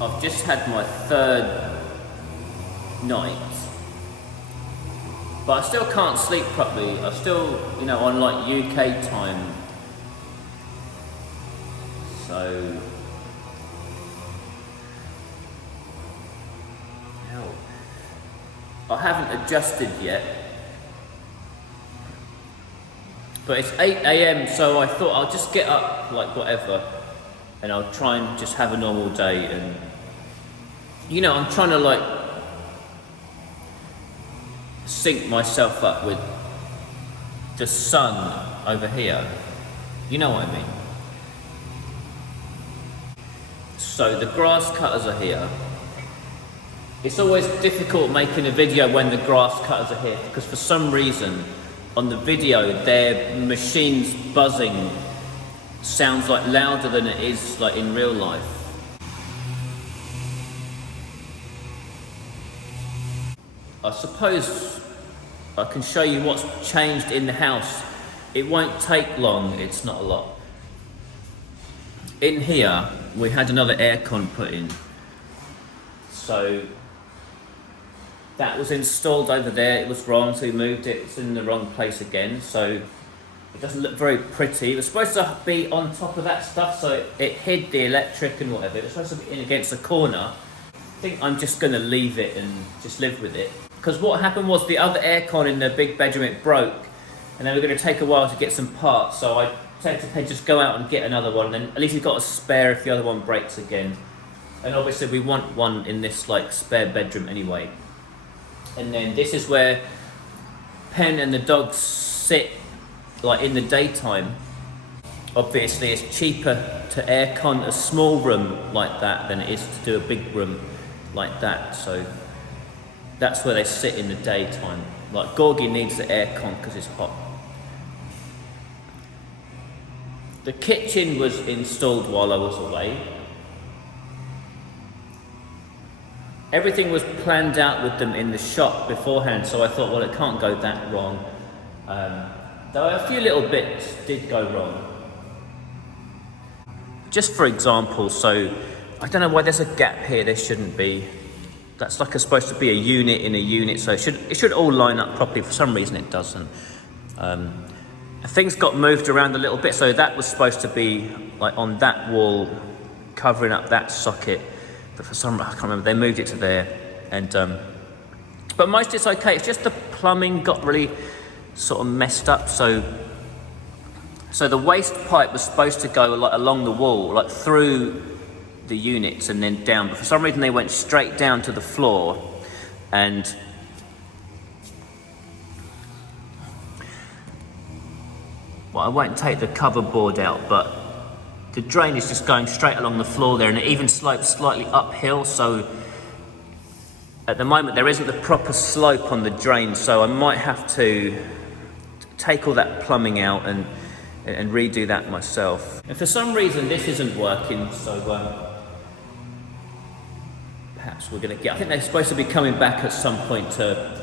I've just had my third night, but I still can't sleep properly. I still, you know, on like UK time. So, hell, I haven't adjusted yet. But it's 8 AM, so I thought I'll just get up, like whatever, and I'll try and just have a normal day. And, you know, I'm trying to like sync myself up with the sun over here. You know what I mean? So the grass cutters are here. It's always difficult making a video when the grass cutters are here, because for some reason on the video their machine's buzzing sounds like louder than it is like in real life. I suppose I can show you what's changed in the house. It won't take long, it's not a lot. In here we had another aircon put in, so that was installed over there. It was wrong, so we moved it. It's in the wrong place again, so it doesn't look very pretty. It was supposed to be on top of that stuff, so it hid the electric and whatever. It was supposed to be in against the corner. I think I'm just going to leave it and just live with it, because what happened was the other aircon in the big bedroom, it broke, and then we're going to take a while to get some parts, so I said to Ted, just go out and get another one, and then at least we've got a spare if the other one breaks again. And obviously we want one in this like spare bedroom anyway. And then this is where Pen and the dogs sit, like in the daytime. Obviously it's cheaper to aircon a small room like that than it is to do a big room like that. So that's where they sit in the daytime. Like Gorgie needs the aircon because it's hot. The kitchen was installed while I was away. Everything was planned out with them in the shop beforehand, so I thought, well, it can't go that wrong. Though a few little bits did go wrong. Just for example, so I don't know why there's a gap here. There shouldn't be. That's like supposed to be a unit in a unit, so it should all line up properly. For some reason, it doesn't. Things got moved around a little bit, so that was supposed to be like on that wall, covering up that socket. But for some reason, I can't remember, they moved it to there. And but most it's okay. It's just the plumbing got really sort of messed up. So the waste pipe was supposed to go like along the wall, like through the units and then down. But for some reason they went straight down to the floor, and well, I won't take the cover board out, but the drain is just going straight along the floor there, and it even slopes slightly uphill, so at the moment there isn't the proper slope on the drain, so I might have to take all that plumbing out and redo that myself. And for some reason this isn't working, so perhaps we're going to get, I think they're supposed to be coming back at some point to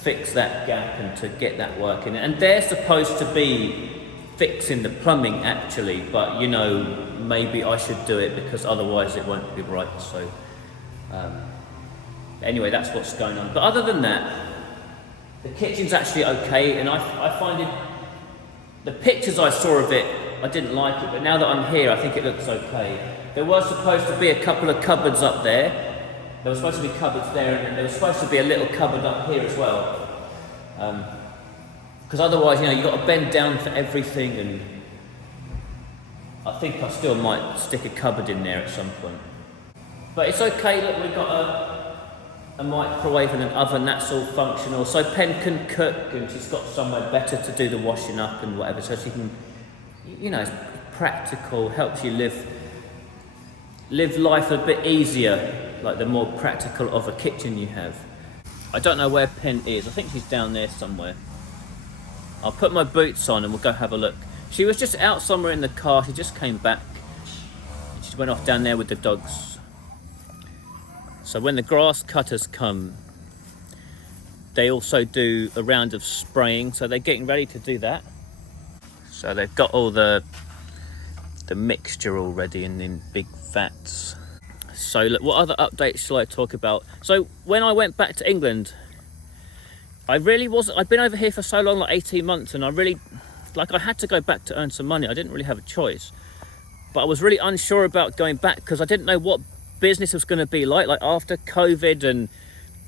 fix that gap and to get that working, and they're supposed to be fixing the plumbing actually, but you know, maybe I should do it because otherwise it won't be right. So anyway, that's what's going on. But other than that, the kitchen's actually okay, and I find it, the pictures I saw of it, I didn't like it, but now that I'm here, I think it looks okay. There was supposed to be a couple of cupboards up there. There was supposed to be cupboards there, and then there was supposed to be a little cupboard up here as well. Because otherwise, you know, you've got to bend down for everything, and I think I still might stick a cupboard in there at some point. But it's okay, look, we've got a microwave and an oven, that's all functional. So Pen can cook, and she's got somewhere better to do the washing up and whatever, so she can, you know, it's practical, helps you live life a bit easier, like the more practical of a kitchen you have. I don't know where Pen is, I think she's down there somewhere. I'll put my boots on and we'll go have a look. She was just out somewhere in the car, she just came back. She went off down there with the dogs. So when the grass cutters come, they also do a round of spraying, so they're getting ready to do that. So they've got all the mixture all ready and in big vats. So look, what other updates shall I talk about? So when I went back to England, I really wasn't, I've been over here for so long, like 18 months, and I really, like I had to go back to earn some money. I didn't really have a choice. But I was really unsure about going back because I didn't know what business was going to be like after COVID, and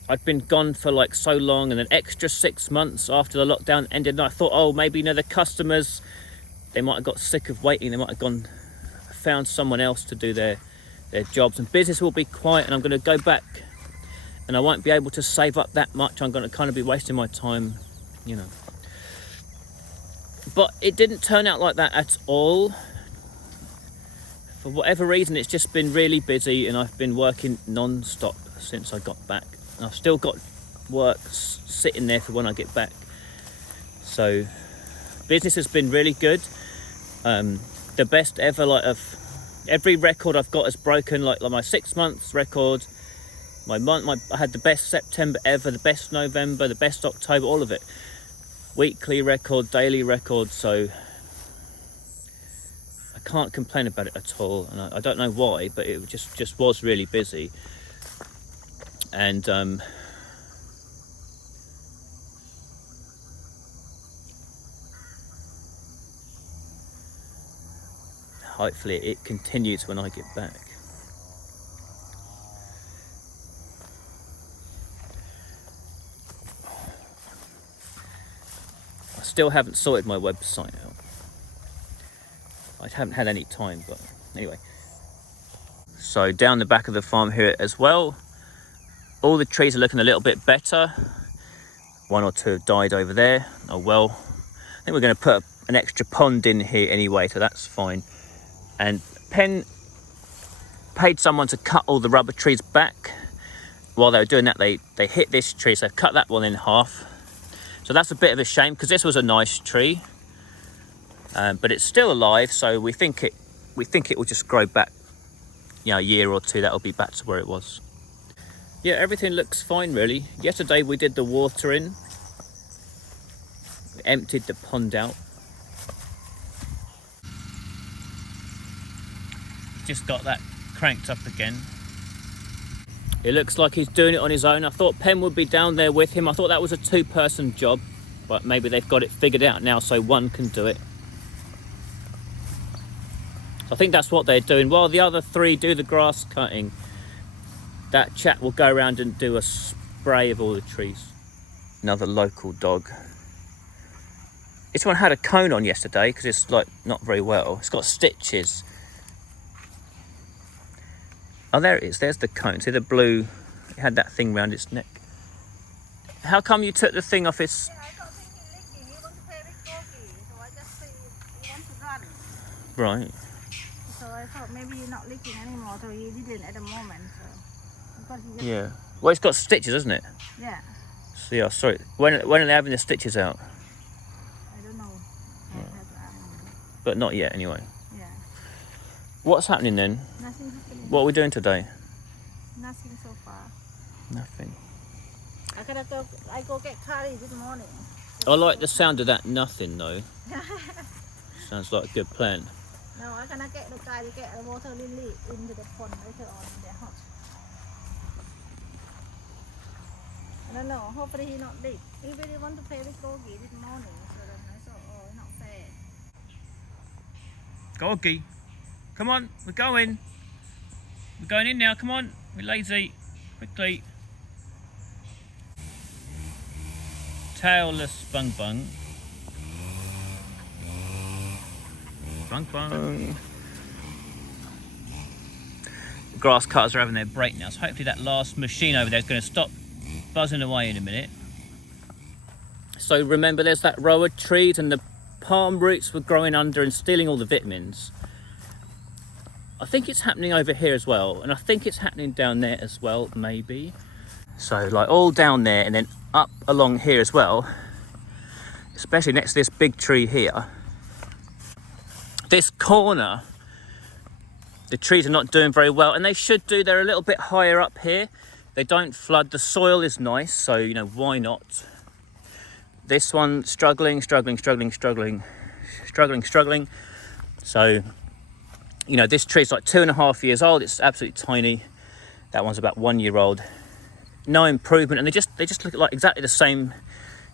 I'd been gone for like so long, and an extra 6 months after the lockdown ended, and I thought, oh, maybe, you know, the customers, they might have got sick of waiting, they might have found someone else to do their jobs, and business will be quiet, and I'm going to go back and I won't be able to save up that much. I'm going to kind of be wasting my time, you know. But it didn't turn out like that at all. For whatever reason, it's just been really busy, and I've been working non-stop since I got back. And I've still got work sitting there for when I get back. So business has been really good. The best ever, like, of every record I've got is broken, like my 6 months record, I had the best September ever, the best November, the best October, all of it. Weekly record, daily record, so I can't complain about it at all. And I don't know why, but it just was really busy. And hopefully it continues when I get back. I still haven't sorted my website out. I haven't had any time, but anyway. So down the back of the farm here as well, all the trees are looking a little bit better. One or two have died over there. Oh well. I think we're going to put an extra pond in here anyway, so that's fine. And Penn paid someone to cut all the rubber trees back. While they were doing that, they hit this tree, so they've cut that one in half. So that's a bit of a shame, because this was a nice tree, but it's still alive. So we think it will just grow back. You know, a year or two, that'll be back to where it was. Yeah, everything looks fine really. Yesterday we did the watering. We emptied the pond out. Just got that cranked up again. It looks like he's doing it on his own. I thought Penn would be down there with him. I thought that was a two-person job, but maybe they've got it figured out now so one can do it. I think that's what they're doing. While the other three do the grass cutting, that chap will go around and do a spray of all the trees. Another local dog. This one had a cone on yesterday because it's like not very well. It's got stitches. Oh, there it is. There's the cone. See the blue? It had that thing round its neck. How come you took the thing off its... Yeah, I got thinking licking. He wants to play with Corgi, so I just say he wants to run. Right. So I thought maybe he's not licking anymore, so he didn't at the moment. So because he just, Yeah. Well, it's got stitches, hasn't it? yeah, So yeah, sorry. When are they having the stitches out? I don't know. I have to ask him. But not yet, anyway. Yeah, What's happening then? nothing happening. What are we doing today? Nothing so far. Nothing. I go get curry this morning. I like the sound of that nothing though. Sounds like a good plan. No, I'm gonna get the guy to get a water lily into the pond later on when they're hot. I don't know. Hopefully he not leak. He really want to play with Corgi this morning, so then I thought, oh, not fair. Gorgie, come on, we're going. We're going in now, come on. We're lazy. Quickly. Tailless Bunk Bunk. Bunk Bunk. The grass cutters are having their break now, so hopefully that last machine over there is going to stop buzzing away in a minute. So remember, there's that row of trees and the palm roots were growing under and stealing all the vitamins. I think it's happening over here as well, and I think it's happening down there as well, maybe. So like all down there and then up along here as well, especially next to this big tree here. This corner, the trees are not doing very well, and they should do. They're a little bit higher up here. They don't flood. The soil is nice, so you know, why not? This one struggling. So, you know, this tree is like 2.5 years old. It's absolutely tiny. That one's about 1 year old. No improvement, and they just look like exactly the same,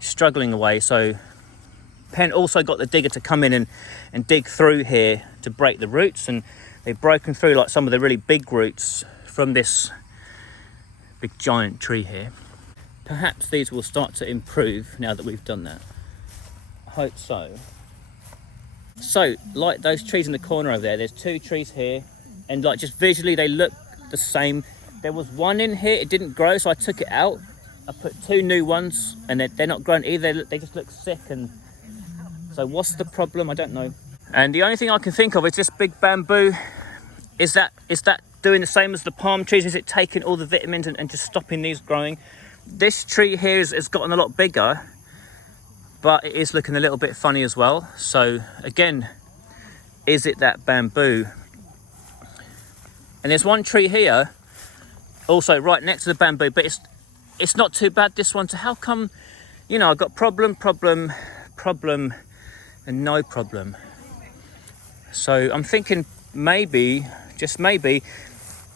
struggling away. So Pen also got the digger to come in and dig through here to break the roots, and they've broken through like some of the really big roots from this big giant tree here. Perhaps these will start to improve now that we've done that. I hope so. So, like those trees in the corner over there, there's 2 trees here, and like just visually they look the same. There was one in here, it didn't grow, so I took it out. I put 2 new ones, and they're not grown either. They just look sick, and so what's the problem? I don't know. And the only thing I can think of is this big bamboo. Is that doing the same as the palm trees? Is it taking all the vitamins and just stopping these growing? This tree here has gotten a lot bigger, but it is looking a little bit funny as well. So again, is it that bamboo? And there's one tree here, also right next to the bamboo, but it's not too bad, this one. So how come, you know, I've got problem, and no problem. So I'm thinking maybe, just maybe,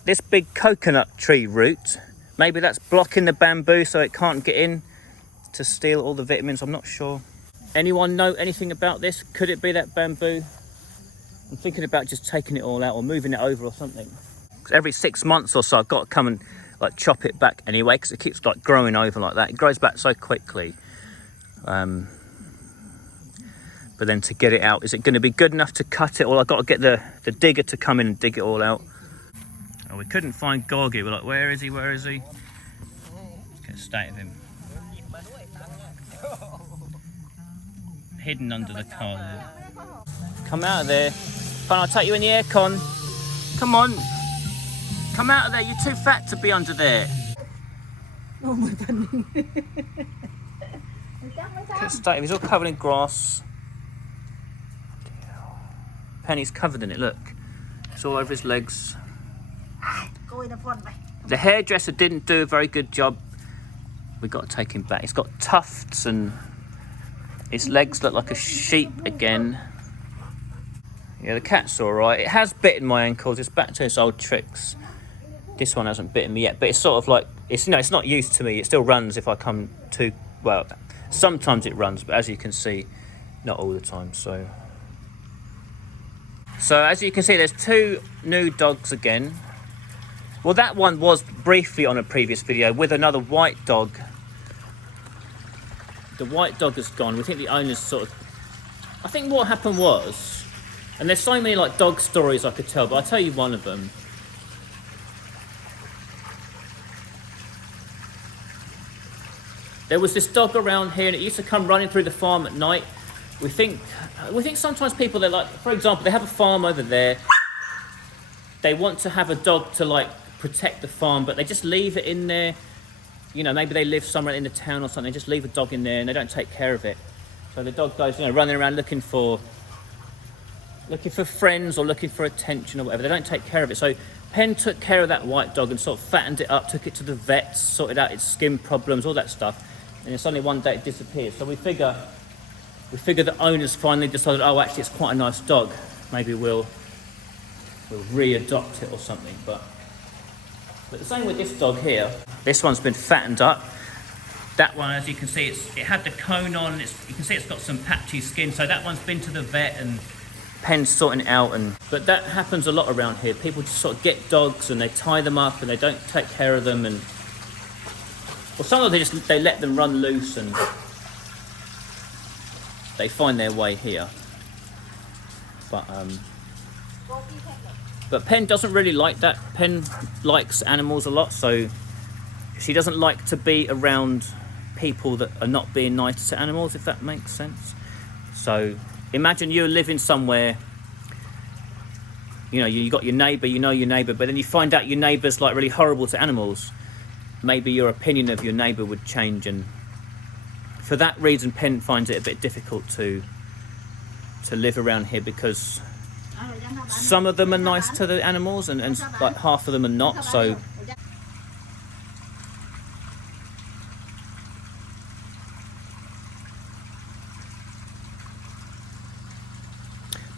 this big coconut tree root, maybe that's blocking the bamboo so it can't get in to steal all the vitamins. I'm not sure. Anyone know anything about this? Could it be that bamboo? I'm thinking about just taking it all out or moving it over or something. 'Cause every 6 months or so I've got to come and like chop it back anyway, because it keeps like growing over like that. It grows back so quickly. But then to get it out, is it going to be good enough to cut it? Or I've got to get the digger to come in and dig it all out. Oh, we couldn't find Gorgie. We're like, where is he? Where is he? Let's get a state of him. Hidden under the car there. Come out of there. Fine, I'll take you in the aircon. Come on. Come out of there. You're too fat to be under there. Oh my goodness. Get a state of him. He's all covered in grass. Penny's covered in it, look. It's all over his legs. The hairdresser didn't do a very good job. We've got to take him back. He's got tufts and his legs look like a sheep again. Yeah, the cat's all right. It has bitten my ankles. It's back to its old tricks. This one hasn't bitten me yet, but it's sort of like, it's, you know, it's not used to me. It still runs if I come too, well, sometimes it runs, but as you can see, not all the time, so. So as you can see, there's 2 new dogs again. Well, that one was briefly on a previous video with another white dog. The white dog has gone. We think the owner's sort of, I think what happened was, and there's so many like dog stories I could tell, but I'll tell you one of them. There was this dog around here, and it used to come running through the farm at night. We think sometimes people, they're like, for example, they have a farm over there. They want to have a dog to like protect the farm, but they just leave it in there. You know, maybe they live somewhere in the town or something, just leave a dog in there and they don't take care of it. So the dog goes, you know, running around looking for friends or looking for attention or whatever. They don't take care of it. So Pen took care of that white dog and sort of fattened it up, took it to the vets, sorted out its skin problems, all that stuff. And then suddenly one day it disappeared. So we figure the owners finally decided, oh, actually it's quite a nice dog. Maybe we'll re-adopt it or something. But the same with this dog here. This one's been fattened up. That one, as you can see, it had the cone on. You can see it's got some patchy skin. So that one's been to the vet and Pen's sorting it out. But that happens a lot around here. People just sort of get dogs and they tie them up and they don't take care of them. And well, some of them they let them run loose and they find their way here. But Pen doesn't really like that. Pen likes animals a lot, so she doesn't like to be around people that are not being nice to animals, if that makes sense. So imagine you're living somewhere, you know, you got your neighbour, you know your neighbour, but then you find out your neighbour's like really horrible to animals. Maybe your opinion of your neighbour would change, and for that reason Pen finds it a bit difficult to live around here, because some of them are nice to the animals and like half of them are not. So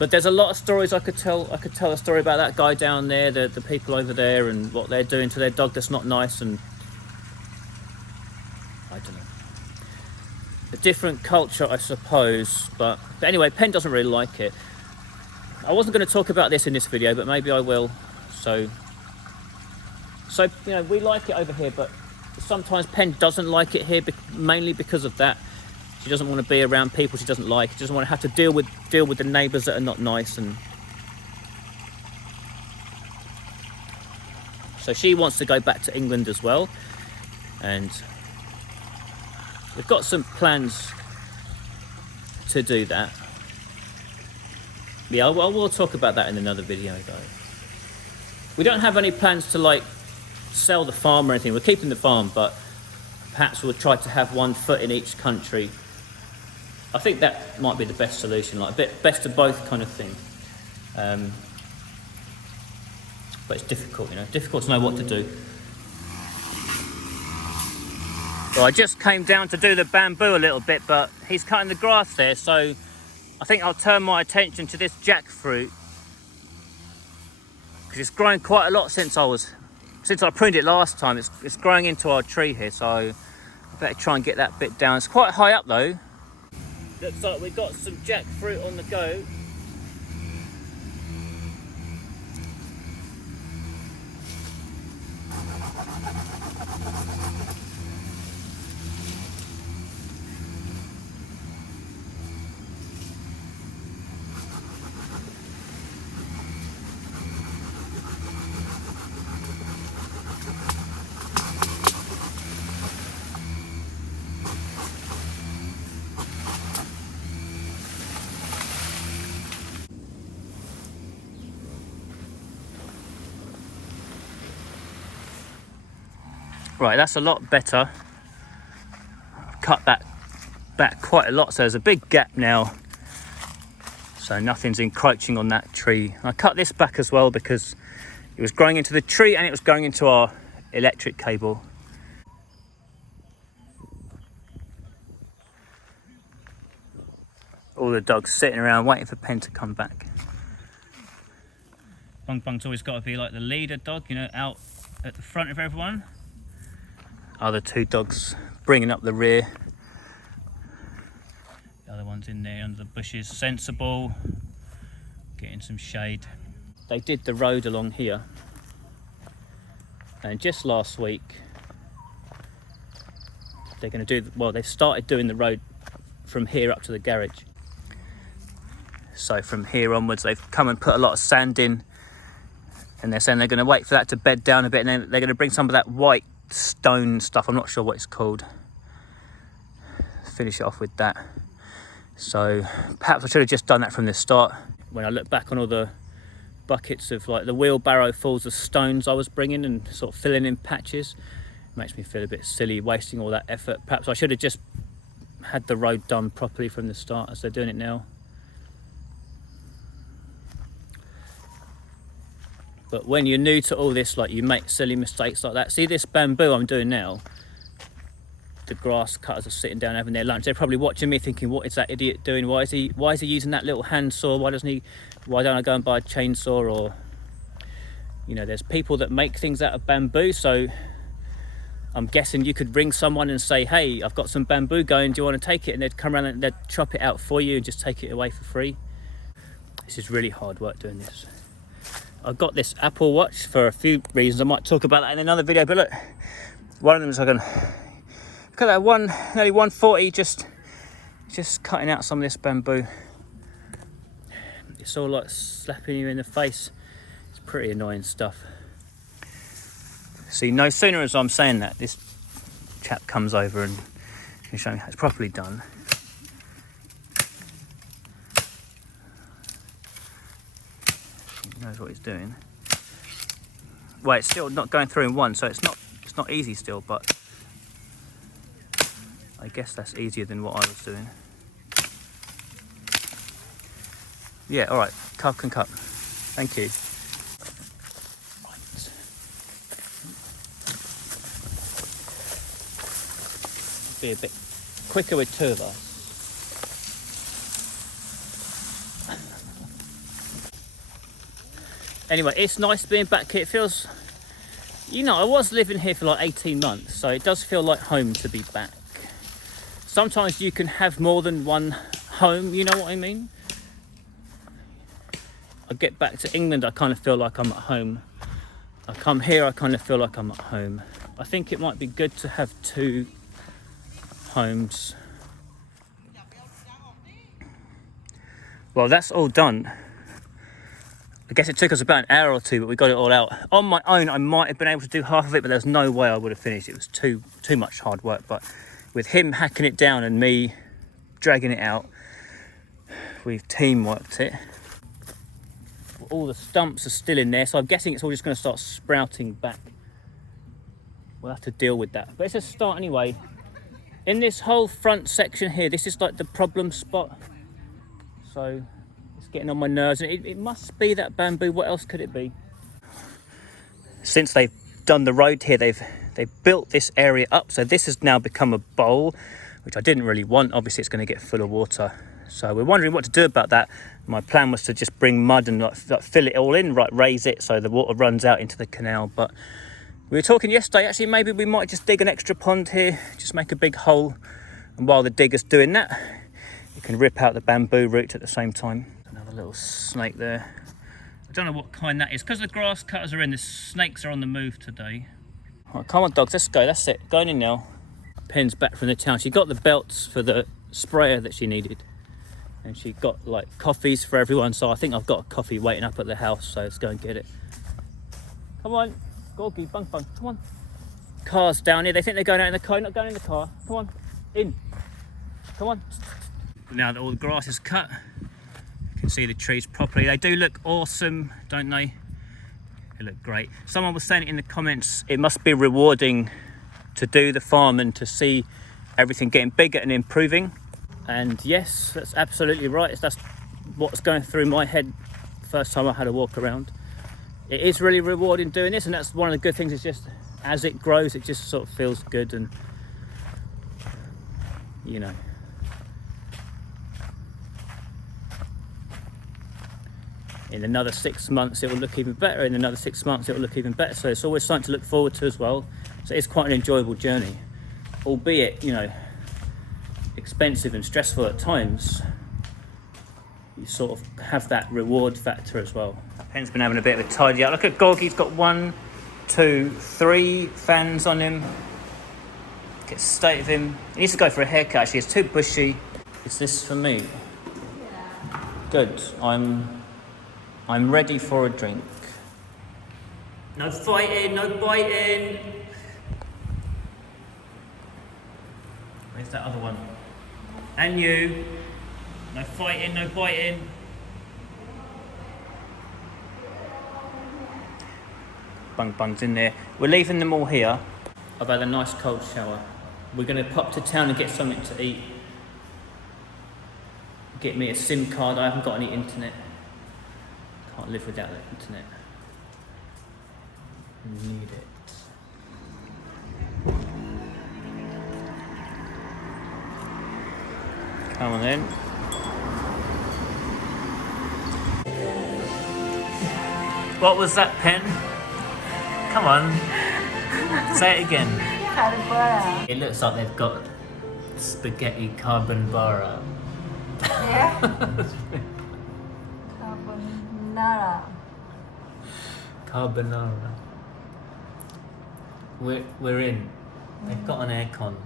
But there's a lot of stories I could tell. I could tell a story about that guy down there, the people over there, and what they're doing to their dog that's not nice, and I don't know. A different culture, I suppose. But anyway, Pen doesn't really like it. I wasn't going to talk about this in this video, but maybe I will. So you know, we like it over here, but sometimes Pen doesn't like it here, mainly because of that. She doesn't want to be around people she doesn't like. She doesn't want to have to deal with the neighbours that are not nice, and so she wants to go back to England as well. And we've got some plans to do that. Yeah, we'll talk about that in another video though. We don't have any plans to like sell the farm or anything. We're keeping the farm, but perhaps we'll try to have one foot in each country. I think that might be the best solution, like a bit best of both kind of thing. But it's difficult, you know, difficult to know what to do. Well, I just came down to do the bamboo a little bit, but he's cutting the grass there, so I think I'll turn my attention to this jackfruit, because it's grown quite a lot since I pruned it last time. It's growing into our tree here, so I better try and get that bit down. It's quite high up though. Looks like we've got some jackfruit on the go. Right, that's a lot better. I've cut that back quite a lot, so there's a big gap now, so nothing's encroaching on that tree. I cut this back as well because it was growing into the tree and it was going into our electric cable. All the dogs sitting around waiting for Pen to come back. Bunk Bunk's always got to be like the leader dog, you know, out at the front of everyone. Other two dogs bringing up the rear. The other one's in there under the bushes, sensible, getting some shade. They did the road along here, and just last week they're going to do, well, they've started doing the road from here up to the garage. So from here onwards they've come and put a lot of sand in, and they're saying they're going to wait for that to bed down a bit, and then they're going to bring some of that white stone stuff, I'm not sure what it's called, finish it off with that. So perhaps I should have just done that from the start. When I look back on all the buckets of like the wheelbarrow fulls of stones I was bringing and sort of filling in patches, it makes me feel a bit silly wasting all that effort. Perhaps I should have just had the road done properly from the start as they're doing it now. But when you're new to all this, like, you make silly mistakes like that. See this bamboo I'm doing now? The grass cutters are sitting down having their lunch. They're probably watching me thinking, what is that idiot doing? Why is he using that little handsaw? Why don't I go and buy a chainsaw? Or, you know, there's people that make things out of bamboo, so I'm guessing you could ring someone and say, hey, I've got some bamboo going, do you want to take it? And they'd come around and they'd chop it out for you and just take it away for free. This is really hard work doing this. I've got this Apple Watch for a few reasons. I might talk about that in another video, but look, one of them is like look at that, nearly 140, just cutting out some of this bamboo. It's all like slapping you in the face. It's pretty annoying stuff. See, no sooner as I'm saying that, this chap comes over and can show me how it's properly done. Knows what he's doing. Well, it's still not going through in one, so it's not easy still, but I guess that's easier than what I was doing. Yeah, all right, cup can cup. Thank you. Right. Be a bit quicker with two of us. Anyway, it's nice being back here. It feels, you know, I was living here for like 18 months, so it does feel like home to be back. Sometimes you can have more than one home, you know what I mean? I get back to England, I kind of feel like I'm at home. I come here, I kind of feel like I'm at home. I think it might be good to have two homes. Well, that's all done. I guess it took us about an hour or two, but we got it all out. On my own, I might have been able to do half of it, but there's no way I would have finished. It was too much hard work. But with him hacking it down and me dragging it out, we've teamworked it. All the stumps are still in there, so I'm guessing it's all just going to start sprouting back. We'll have to deal with that. But it's a start anyway. In this whole front section here, this is like the problem spot. So it's getting on my nerves, and it must be that bamboo. What else could it be? Since they've done the road here, they've built this area up, so this has now become a bowl, which I didn't really want. Obviously it's going to get full of water, so we're wondering what to do about that. My plan was to just bring mud and like fill it all in, raise it so the water runs out into the canal. But we were talking yesterday, actually maybe we might just dig an extra pond here, just make a big hole, and while the digger's doing that, you can rip out the bamboo root at the same time. Another little snake there. I don't know what kind that is. Because the grass cutters are in, the snakes are on the move today. Right, come on dogs, let's go, that's it. Going in now. Pen's back from the town. She got the belts for the sprayer that she needed. And she got like coffees for everyone. So I think I've got a coffee waiting up at the house. So let's go and get it. Come on, Gorgie, Bunk Bunk, come on. Cars down here. They think they're going out in the car. Not going in the car. Come on, in. Come on. Now that all the grass is cut, you can see the trees properly. They do look awesome, don't they? They look great. Someone was saying in the comments, it must be rewarding to do the farm and to see everything getting bigger and improving. And yes, that's absolutely right. That's what's going through my head the first time I had a walk around. It is really rewarding doing this, and that's one of the good things. Is just as it grows, it just sort of feels good, and you know. In another 6 months, it will look even better. In another 6 months, it will look even better. So it's always something to look forward to as well. So it's quite an enjoyable journey, albeit, you know, expensive and stressful at times. You sort of have that reward factor as well. Pen's been having a bit of a tidy up. Look at Gorg, he's got 1, 2, 3 fans on him. Get a state of him. He needs to go for a haircut actually, it's too bushy. Is this for me? Yeah. Good, I'm ready for a drink. No fighting, no biting. Where's that other one? And you. No fighting, no biting. Bunk Bung's in there. We're leaving them all here. I've had a nice cold shower. We're going to pop to town and get something to eat. Get me a SIM card. I haven't got any internet. Can't live without the internet. Need it. Come on then. What was that, Pen? Come on. Say it again. Carbonara. It looks like they've got spaghetti carbonara. Yeah. Carbonara. Carbonara. We're in. They've got an aircon.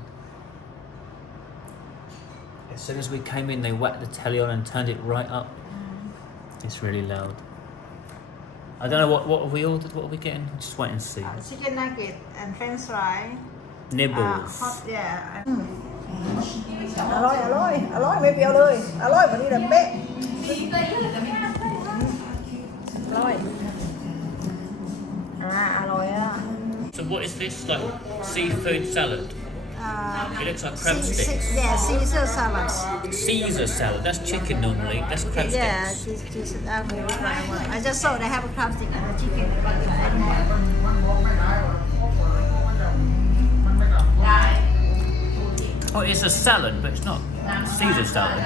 As soon as we came in, they whacked the telly on and turned it right up. It's really loud. I don't know what have we ordered. What are we getting? Just wait and see. Chicken nugget and French fry. Nibbles. Hot, yeah. อร่อยอร่อยอร่อยไม่เปรี้ยวเลยอร่อยวันนี้แบบเป๊ะอร่อยอร่อยอ่ะ So what is this? Like seafood salad? It looks like crab sticks. Yeah, Caesar salad. Caesar salad. That's chicken normally. That's crab Yeah, sticks. Caesar. Okay, which one I want? I just saw they have a crab stick and a chicken. Oh, it's a salad, but it's not Caesar salad.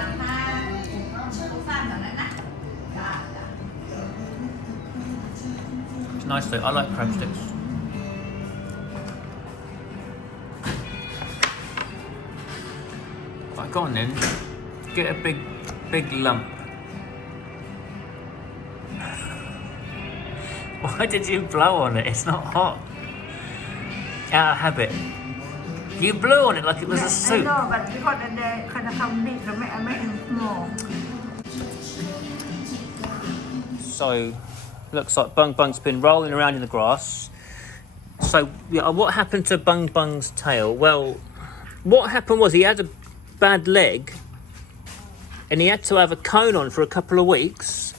Nice though, I like crab sticks. Right, go on then. Get a big lump. Why did you blow on it? It's not hot. Out of habit. You blew on it like it was a soup. I know, but because they kind of come big, so I make them small. So, looks like Bunk Bunk's been rolling around in the grass. So, yeah, what happened to Bunk Bunk's tail? Well, what happened was he had a bad leg and he had to have a cone on for a couple of weeks.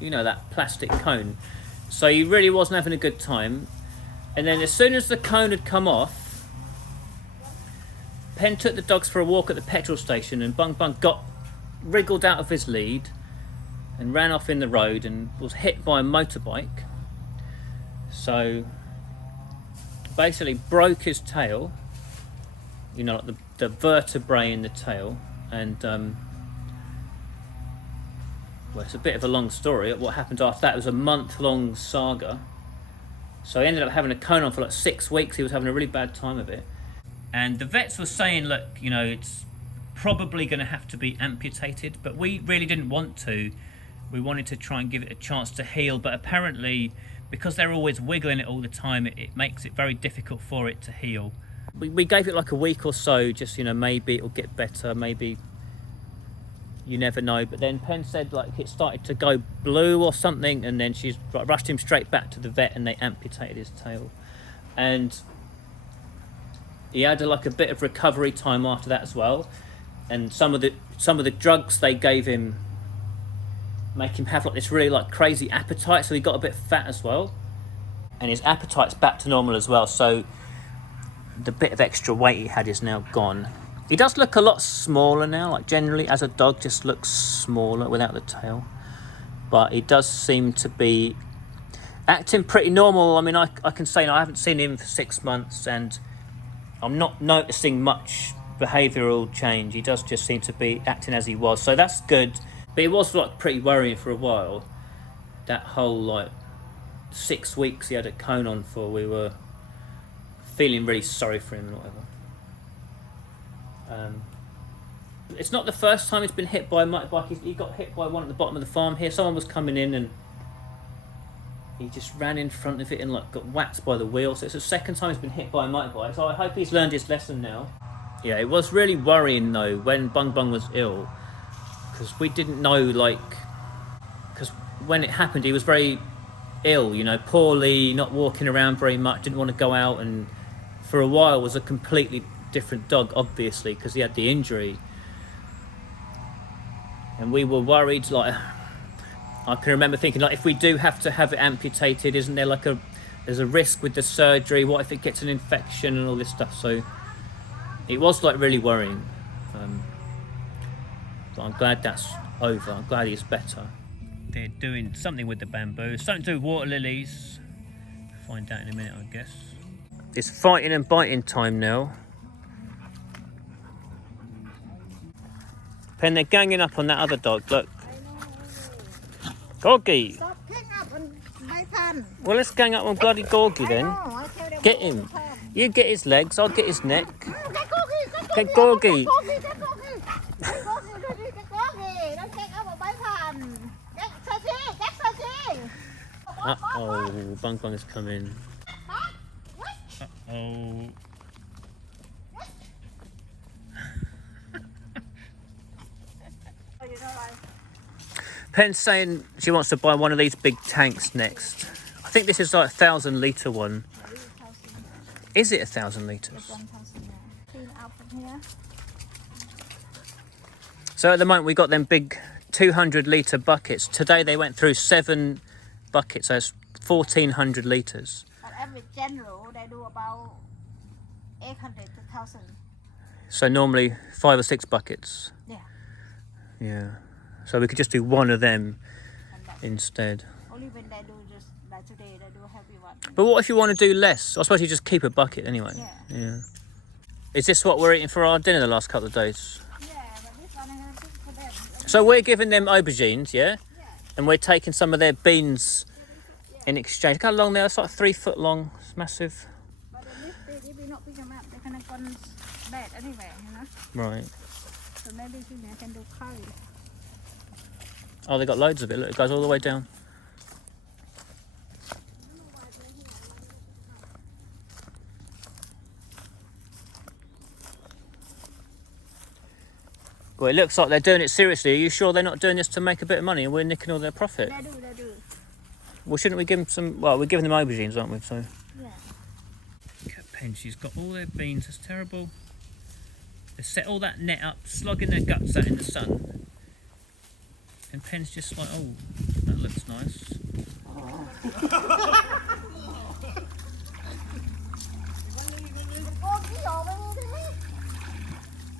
You know, that plastic cone. So he really wasn't having a good time. And then as soon as the cone had come off, Pen took the dogs for a walk at the petrol station and Bunk Bunk got wriggled out of his lead and ran off in the road and was hit by a motorbike. So basically broke his tail, you know, like the vertebrae in the tail, and well, it's a bit of a long story. What happened after that was a month-long saga. So he ended up having a cone on for like 6 weeks. He was having a really bad time of it. And the vets were saying, look, you know, it's probably going to have to be amputated, but we really didn't want to. We wanted to try and give it a chance to heal, but apparently, because they're always wiggling it all the time, it makes it very difficult for it to heal. We gave it like a week or so, just, you know, maybe it'll get better, maybe, you never know. But then Pen said like it started to go blue or something, and then she's rushed him straight back to the vet and they amputated his tail. And he had like a bit of recovery time after that as well. And some of the drugs they gave him make him have like this really like crazy appetite, so he got a bit fat as well, and his appetite's back to normal as well, so the bit of extra weight he had is now gone. He does look a lot smaller now, like generally as a dog just looks smaller without the tail, but he does seem to be acting pretty normal. I mean, I can say I haven't seen him for 6 months and I'm not noticing much behavioural change. He does just seem to be acting as he was, so that's good. But it was like pretty worrying for a while. That whole like 6 weeks he had a cone on for, we were feeling really sorry for him and whatever. It's not the first time he's been hit by a motorbike. He got hit by one at the bottom of the farm here. Someone was coming in and he just ran in front of it and like got whacked by the wheel. So it's the second time he's been hit by a motorbike. So I hope he's learned his lesson now. Yeah, it was really worrying though when Bunk Bunk was ill, because we didn't know, like, because when it happened he was very ill, you know, poorly, not walking around very much, didn't want to go out, and for a while was a completely different dog, obviously, because he had the injury. And we were worried, like, I can remember thinking, like, if we do have to have it amputated, isn't there like there's a risk with the surgery, what if it gets an infection and all this stuff? So it was like really worrying. But I'm glad that's over. I'm glad he's better. They're doing something with the bamboo, something to do with water lilies. Find out in a minute, I guess. It's fighting and biting time now. Pen, they're ganging up on that other dog, look. Gorgie! Stop gang up on my son. Well, let's gang up on bloody Gorgie then. I tell them Get all him. the time. You get his legs, I'll get his neck. Get Gorgie, Get Gorgie. Get Gorgie. Don't take up my son. Get Sophie. Uh-oh, Bunk Bunk has come in. Uh-oh. Pen's saying she wants to buy one of these big tanks next. I think this is like 1,000 litre one. Is it 1,000 litres? Clean out from here. So at the moment we got them big 200 litre buckets. Today they went through 7 buckets, so it's 1,400 litres. But every general, they do about 800 to 1,000. So normally 5 or 6 buckets. Yeah. Yeah. So we could just do one of them And that's instead. only when they do just like today, they do heavy one. But what if you want to do less? I suppose you just keep a bucket anyway. Yeah. Is this what we're eating for our dinner the last couple of days? Yeah, but this one I have to for them. So we're giving them aubergines, yeah? Yeah. And we're taking some of their beans in exchange. Look how long they are. It's like 3 foot long. It's massive. But if we not pick them up, they can have gone bad anyway, you know. Right. So maybe we can do curry. Oh, they got loads of it. Look, it goes all the way down. Well, it looks like they're doing it seriously. Are you sure they're not doing this to make a bit of money and we're nicking all their profit? They do. Well, shouldn't we give them some... Well, we're giving them aubergines, aren't we? So. Yeah. Look at Pen, she's got all their beans. It's terrible. They set all that net up, slogging their guts out in the sun. And Pen's just like, oh, that looks nice.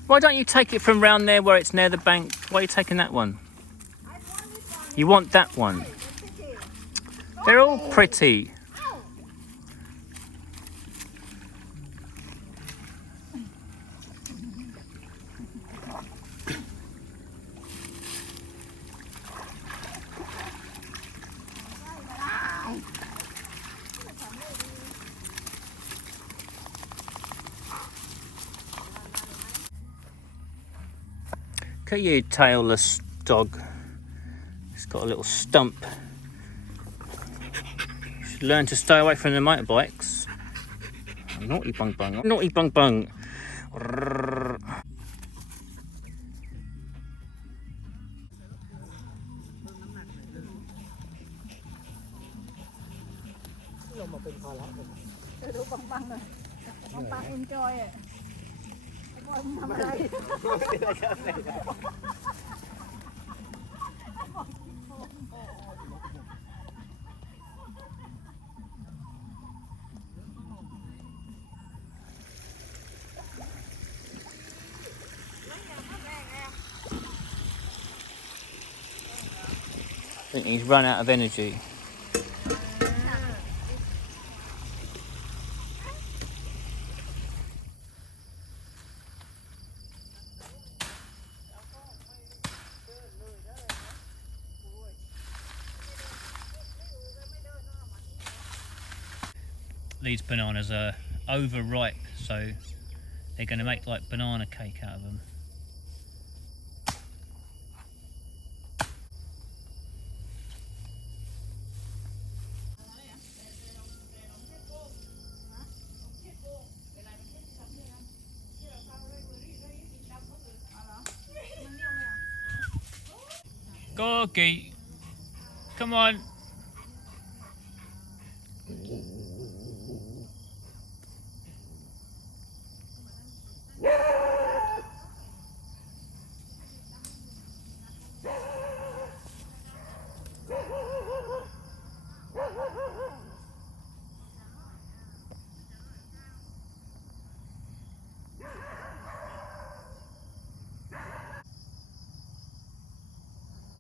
Why don't you take it from round there where it's near the bank? Why are you taking that one? You want that one? They're all pretty. Look at you, tailless dog. It's got a little stump. You should learn to stay away from the motorbikes. Naughty Bunk Bunk. Naughty Bunk Bunk. Do Bunk Bunk rồi. Bunk Bunk enjoy it. Bunkทำอะไร I think he's run out of energy. These bananas are overripe, so they're going to make like banana cake out of them. Gorky, come on.